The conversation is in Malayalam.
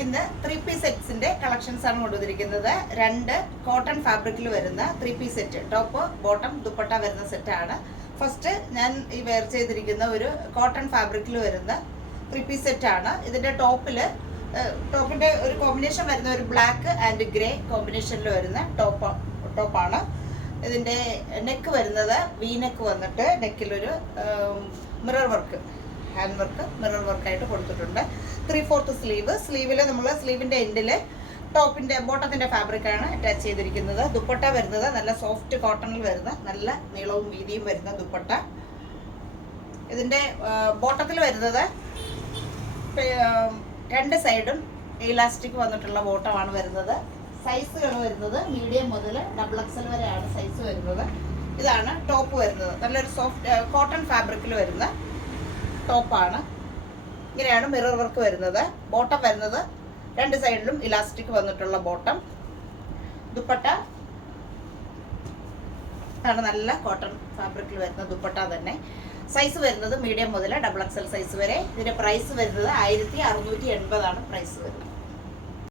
ഇന്ന് 3-piece സെറ്റ്സിന്റെ കളക്ഷൻസ് ആണ് കൊണ്ടുവന്നിരിക്കുന്നത്. 2 കോട്ടൺ ഫാബ്രിക്കിൽ വരുന്ന 3-piece set, top bottom dupatta വരുന്ന സെറ്റാണ്. ഫസ്റ്റ് ഞാൻ ഈ വെയർ ചെയ്തിരിക്കുന്ന ഒരു കോട്ടൺ ഫാബ്രിക്കിൽ വരുന്ന 3-piece സെറ്റാണ്. ഇതിന്റെ ടോപ്പിന്റെ ഒരു കോമ്പിനേഷൻ വരുന്ന ഒരു ബ്ലാക്ക് ആൻഡ് ഗ്രേ കോമ്പിനേഷനിൽ വരുന്ന ടോപ്പാണ്. ഇതിന്റെ നെക്ക് വരുന്നത് വി നെക്ക് വന്നിട്ട് നെക്കിലൊരു mirror work, hand work mirror വർക്കായിട്ട് കൊടുത്തിട്ടുണ്ട്. 3/4 സ്ലീവ്. സ്ലീവിൽ നമ്മൾ സ്ലീവിൻ്റെ എൻഡിൽ ടോപ്പിൻ്റെ ബോട്ടത്തിൻ്റെ ഫാബ്രിക്കാണ് അറ്റാച്ച് ചെയ്തിരിക്കുന്നത്. ദുപ്പട്ട വരുന്നത് നല്ല സോഫ്റ്റ് കോട്ടണിൽ വരുന്ന നല്ല നീളവും വീതിയും വരുന്ന ദുപ്പട്ട. ഇതിൻ്റെ ബോട്ടത്തിൽ വരുന്നത് 2 സൈഡും ഇലാസ്റ്റിക് വന്നിട്ടുള്ള ബോട്ടമാണ് വരുന്നത്. സൈസുകൾ വരുന്നത് മീഡിയം മുതൽ XXL വരെയാണ് സൈസ് വരുന്നത്. ഇതാണ് ടോപ്പ് വരുന്നത്. നല്ലൊരു സോഫ്റ്റ് കോട്ടൺ ഫാബ്രിക്കിൽ വരുന്ന ടോപ്പാണ്. ഇങ്ങനെയാണ് മിറർ വർക്ക് വരുന്നത്. ബോട്ടം വരുന്നത് 2 സൈഡിലും ഇലാസ്റ്റിക് വന്നിട്ടുള്ള ബോട്ടം. ദുപ്പട്ട ആണ് നല്ല കോട്ടൺ ഫാബ്രിക്കിൽ വരുന്ന ദുപ്പട്ട തന്നെ. സൈസ് വരുന്നത് മീഡിയം മുതൽ XXL സൈസ് വരെ. ഇതിന്റെ പ്രൈസ് വരുന്നത് 1680 ആണ് പ്രൈസ് വരുന്നത്.